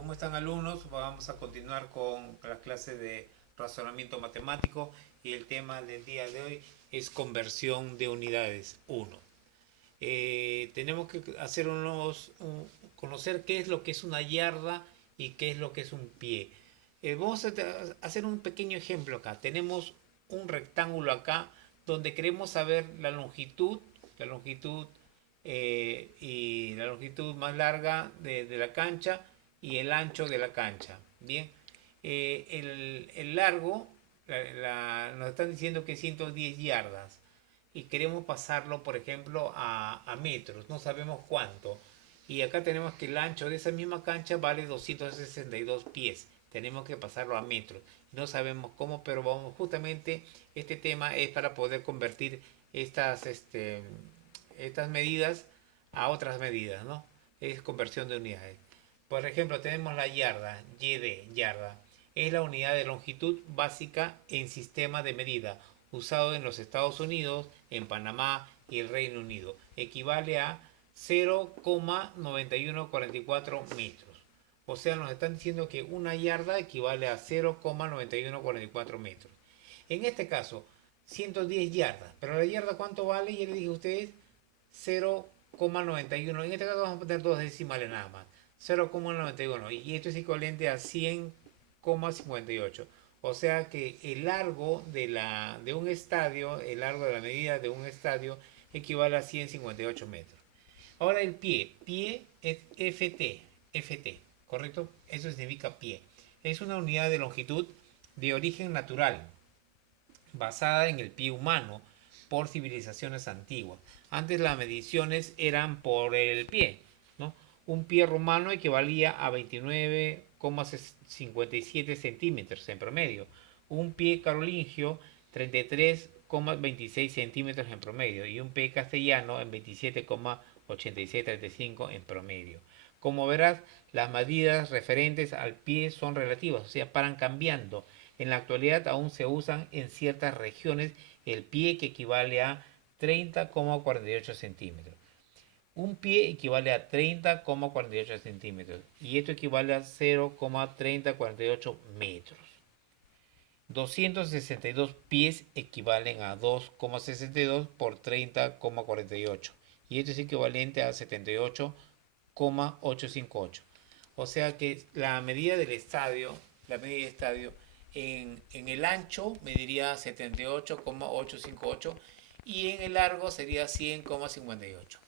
¿Cómo están, alumnos? Vamos a continuar con las clases de razonamiento matemático y el tema del día de hoy es conversión de unidades 1. Tenemos que conocer qué es lo que es una yarda y qué es lo que es un pie. Vamos a hacer un pequeño ejemplo acá. Tenemos un rectángulo acá donde queremos saber y la longitud más larga de la cancha y el ancho de la cancha. Bien, el largo nos están diciendo que es 110 yardas y queremos pasarlo, por ejemplo, a metros. No sabemos cuánto. Y acá tenemos que el ancho de esa misma cancha vale 262 pies. Tenemos que pasarlo a metros. No sabemos cómo, pero justamente este tema es para poder convertir estas medidas a otras medidas, ¿no? Es conversión de unidades. Por ejemplo, tenemos la yarda, YD, yarda. Es la unidad de longitud básica en sistema de medida, usado en los Estados Unidos, en Panamá y el Reino Unido. Equivale a 0,9144 metros. O sea, nos están diciendo que una yarda equivale a 0,9144 metros. En este caso, 110 yardas. Pero la yarda, ¿cuánto vale? Ya les dije a ustedes, 0,91. En este caso vamos a poner dos decimales nada más. 0,91. Y esto es equivalente a 100,58. O sea que el largo de un estadio, el largo de la medida de un estadio, equivale a 158 metros. Ahora el pie es FT, ¿correcto? Eso significa pie. Es una unidad de longitud de origen natural, basada en el pie humano por civilizaciones antiguas. Antes las mediciones eran por el pie, ¿no? Un pie romano equivalía a 29,57 centímetros en promedio. Un pie carolingio, 33,26 centímetros en promedio. Y un pie castellano en 27,8635 en promedio. Como verás, las medidas referentes al pie son relativas, o sea, paran cambiando. En la actualidad aún se usan en ciertas regiones el pie, que equivale a 30,48 centímetros. Un pie equivale a 30,48 centímetros y esto equivale a 0,3048 metros. 262 pies equivalen a 2,62 por 30,48 y esto es equivalente a 78,858. O sea que la medida del estadio en el ancho mediría 78,858 y en el largo sería 100,58.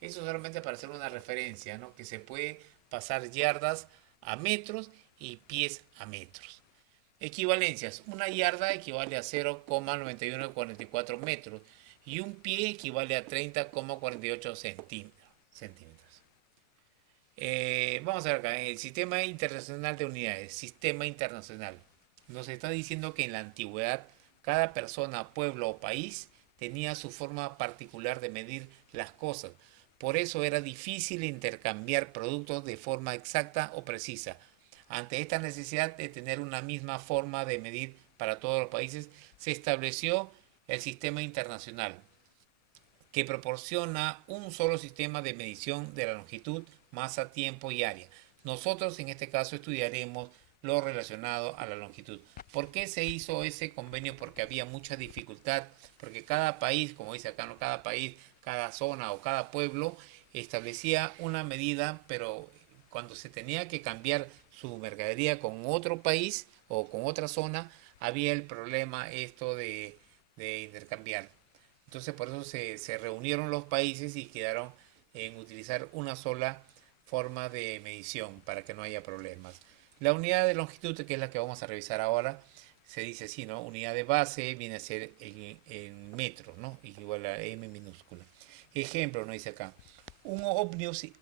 Eso solamente para hacer una referencia, ¿no? Que se puede pasar yardas a metros y pies a metros. Equivalencias. Una yarda equivale a 0,9144 metros y un pie equivale a 30,48 centímetros. Vamos a ver acá, en el Sistema Internacional de Unidades, Sistema Internacional. Nos está diciendo que en la antigüedad cada persona, pueblo o país tenía su forma particular de medir las cosas. Por eso era difícil intercambiar productos de forma exacta o precisa. Ante esta necesidad de tener una misma forma de medir para todos los países, se estableció el Sistema Internacional, que proporciona un solo sistema de medición de la longitud, masa, tiempo y área. Nosotros en este caso estudiaremos lo relacionado a la longitud. ¿Por qué se hizo ese convenio? Porque había mucha dificultad, porque cada país, como dice acá, ¿no? Cada país, cada zona o cada pueblo establecía una medida, pero cuando se tenía que cambiar su mercadería con otro país o con otra zona, había el problema esto de intercambiar. Entonces por eso se reunieron los países y quedaron en utilizar una sola forma de medición para que no haya problemas. La unidad de longitud, que es la que vamos a revisar ahora, se dice así, ¿no? Unidad de base viene a ser en metros, ¿no? Igual a m minúscula. Ejemplo, nos dice acá, un ómnibus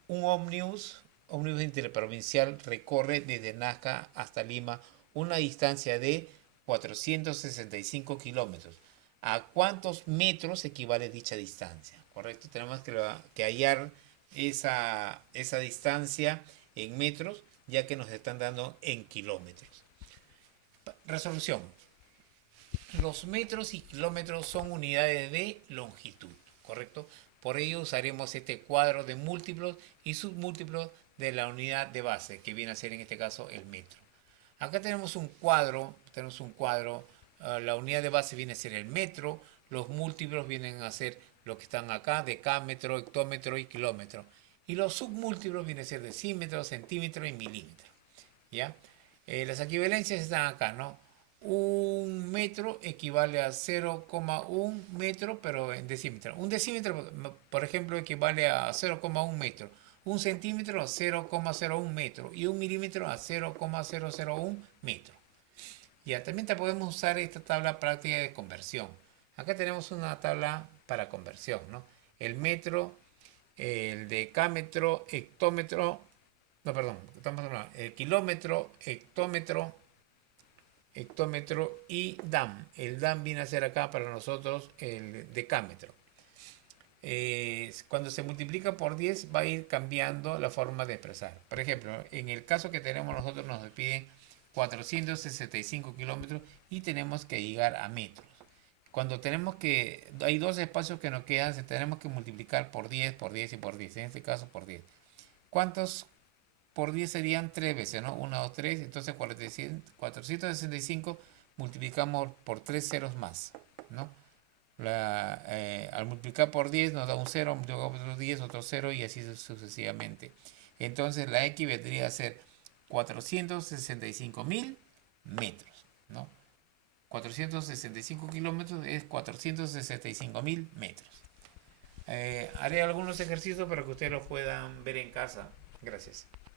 interprovincial recorre desde Nazca hasta Lima una distancia de 465 kilómetros. ¿A cuántos metros equivale dicha distancia? ¿Correcto? Tenemos que hallar esa distancia en metros, ya que nos están dando en kilómetros. Resolución. Los metros y kilómetros son unidades de longitud, ¿correcto? Por ello usaremos este cuadro de múltiplos y submúltiplos de la unidad de base, que viene a ser en este caso el metro. Acá tenemos un cuadro, la unidad de base viene a ser el metro, los múltiplos vienen a ser lo que están acá, decámetro, hectómetro y kilómetro. Y los submúltiplos vienen a ser decímetro, centímetro y milímetro. ¿Ya? Las equivalencias están acá, ¿no? Un metro equivale a 0,1 metro, pero en decímetro. Un decímetro, por ejemplo, equivale a 0,1 metro. Un centímetro a 0,01 metro. Y un milímetro a 0,001 metro. Ya, también te podemos usar esta tabla práctica de conversión. Acá tenemos una tabla para conversión, ¿no? El metro, el decámetro, hectómetro, no, perdón, el kilómetro, hectómetro y DAM. El DAM viene a ser acá para nosotros el decámetro. Cuando se multiplica por 10 va a ir cambiando la forma de expresar. Por ejemplo, en el caso que tenemos nosotros nos piden 465 kilómetros y tenemos que llegar a metros. Cuando tenemos que, hay dos espacios que nos quedan, tenemos que multiplicar por 10, por 10 y por 10. En este caso por 10. ¿Cuántos por 10 serían 3 veces, ¿no? 1, 2, 3. Entonces 465 multiplicamos por 3 ceros más, ¿no? Al multiplicar por 10 nos da un 0, multiplicamos por 10, otro 0 y así sucesivamente. Entonces la X vendría a ser 465.000 metros, ¿no? 465 kilómetros es 465.000 metros. Haré algunos ejercicios para que ustedes los puedan ver en casa. Gracias.